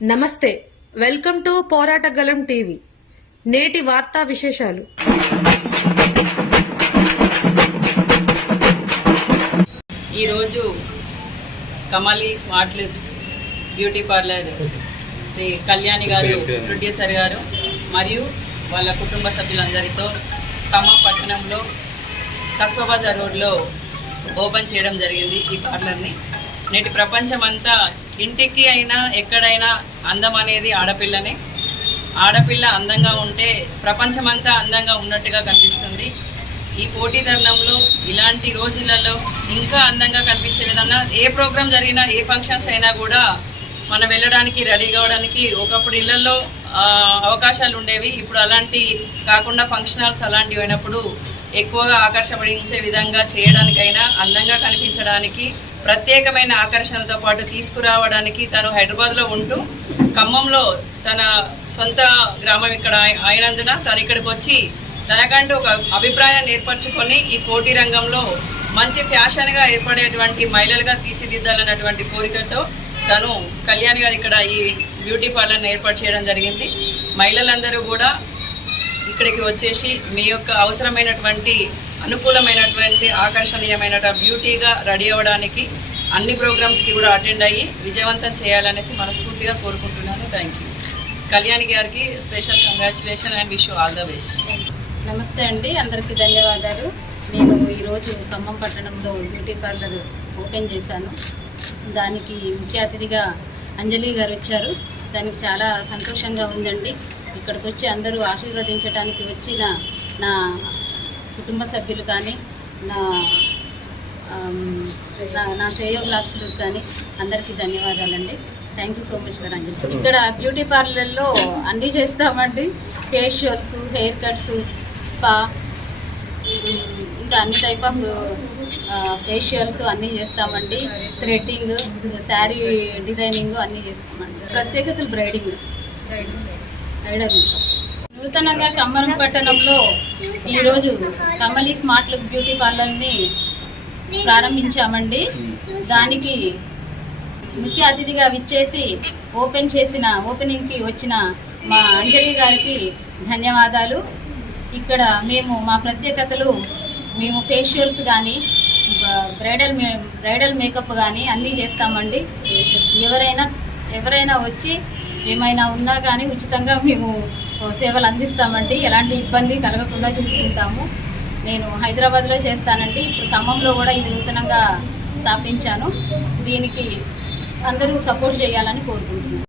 నమస్తే, welcome to పోరాటగలం TV. నేటి వార్తా విశేషాలు. ఈరోజు Kamali smart beauty parlour Shri Kalyani గారు, ప్రొడ్యూసర్ గారు మరియు వాళ్ళ కుటుంబ సభ్యులందరితో ఖమ్మం పట్టణంలో కస్బా బజార్ రోడ్లో ఓపెన్ చేయడం జరిగింది. ఈ పార్లర్ని నేటి ప్రపంచమంతా ఇంటికి అయినా ఎక్కడైనా అందం అనేది ఆడపిల్లనే. ఆడపిల్ల అందంగా ఉంటే ప్రపంచమంతా అందంగా ఉన్నట్టుగా కనిపిస్తుంది. ఈ పోటీ తరుణంలో ఇలాంటి రోజులలో ఇంకా అందంగా కనిపించే విధంగా ఏ ప్రోగ్రాం జరిగినా, ఏ ఫంక్షన్స్ అయినా కూడా మనం వెళ్ళడానికి, రెడీ కావడానికి ఒకప్పుడు ఇళ్లలో అవకాశాలు ఉండేవి. ఇప్పుడు అలాంటి కాకుండా ఫంక్షన్ హాల్స్ అలాంటివి అయినప్పుడు ఎక్కువగా ఆకర్షించే విధంగా చేయడానికైనా, అందంగా కనిపించడానికి, ప్రత్యేకమైన ఆకర్షణలతో పాటు తీసుకురావడానికి తను హైదరాబాద్లో ఉంటూ ఖమ్మంలో తన సొంత గ్రామం ఇక్కడ అయినందున తను ఇక్కడికి వచ్చి తనకంటూ ఒక అభిప్రాయాన్ని ఏర్పరచుకొని ఈ పోటీ రంగంలో మంచి ఫ్యాషన్గా ఏర్పడేటువంటి మహిళలుగా తీర్చిదిద్దాలన్నటువంటి కోరికతో తను కళ్యాణి గారు ఇక్కడ ఈ బ్యూటీ పార్లర్ని ఏర్పాటు చేయడం జరిగింది. మహిళలందరూ కూడా ఇక్కడికి వచ్చేసి మీ యొక్క అవసరమైనటువంటి, అనుకూలమైనటువంటి, ఆకర్షణీయమైన బ్యూటీగా రెడీ అవ్వడానికి అన్ని ప్రోగ్రామ్స్కి కూడా అటెండ్ అయ్యి విజయవంతం చేయాలనేసి మనస్ఫూర్తిగా కోరుకుంటున్నాను. Thank you. కళ్యాణి గారికి special congratulation and wish all the best. నమస్తే అండి, అందరికీ ధన్యవాదాలు. నేను ఈరోజు ఖమ్మం పట్టణంలో బ్యూటీ పార్లర్ ఓపెన్ చేశాను. దానికి ముఖ్య అతిథిగా అంజలి గారు వచ్చారు. దానికి చాలా సంతోషంగా ఉందండి. ఇక్కడికి వచ్చి అందరూ ఆశీర్వదించడానికి వచ్చిన నా కుటుంబ సభ్యులు కానీ, నా శ్రేయోభిలాక్షులకు కానీ అందరికీ ధన్యవాదాలండి. థ్యాంక్ యూ సో మచ్ గారు. అంజలి, ఇక్కడ బ్యూటీ పార్లర్లో అన్నీ చేస్తామండి. ఫేషియల్స్, హెయిర్ కట్స్, స్పా, ఇంకా అన్ని టైప్ ఆఫ్ ఫేషియల్స్ అన్నీ చేస్తామండి. థ్రెడ్డింగ్, శారీ డిజైనింగ్ అన్నీ చేస్తామండి. ప్రత్యేకతలు బ్రైడల్ మేకప్. నూతనంగా ఖమ్మం పట్టణంలో ఈరోజు కమలి స్మార్ట్ లుక్ బ్యూటీ పార్లర్ని ప్రారంభించామండి. దానికి ముఖ్య అతిథిగా విచ్చేసి ఓపెనింగ్కి వచ్చిన మా అంజలి గారికి ధన్యవాదాలు. ఇక్కడ మేము మా ప్రత్యేకతలు, మేము ఫేషియల్స్ కానీ, బ్రైడల్ మేకప్ కానీ అన్నీ చేస్తామండి. ఎవరైనా వచ్చి ఏమైనా ఉన్నా కానీ ఉచితంగా మేము సేవలు అందిస్తామండి. ఎలాంటి ఇబ్బంది కలగకుండా చూసుకుంటాము. నేను హైదరాబాద్లో చేస్తానండి. ఇప్పుడు ఖమ్మంలో కూడా ఇది నూతనంగా స్థాపించాను. దీనికి అందరూ సపోర్ట్ చేయాలని కోరుకుంటున్నాను.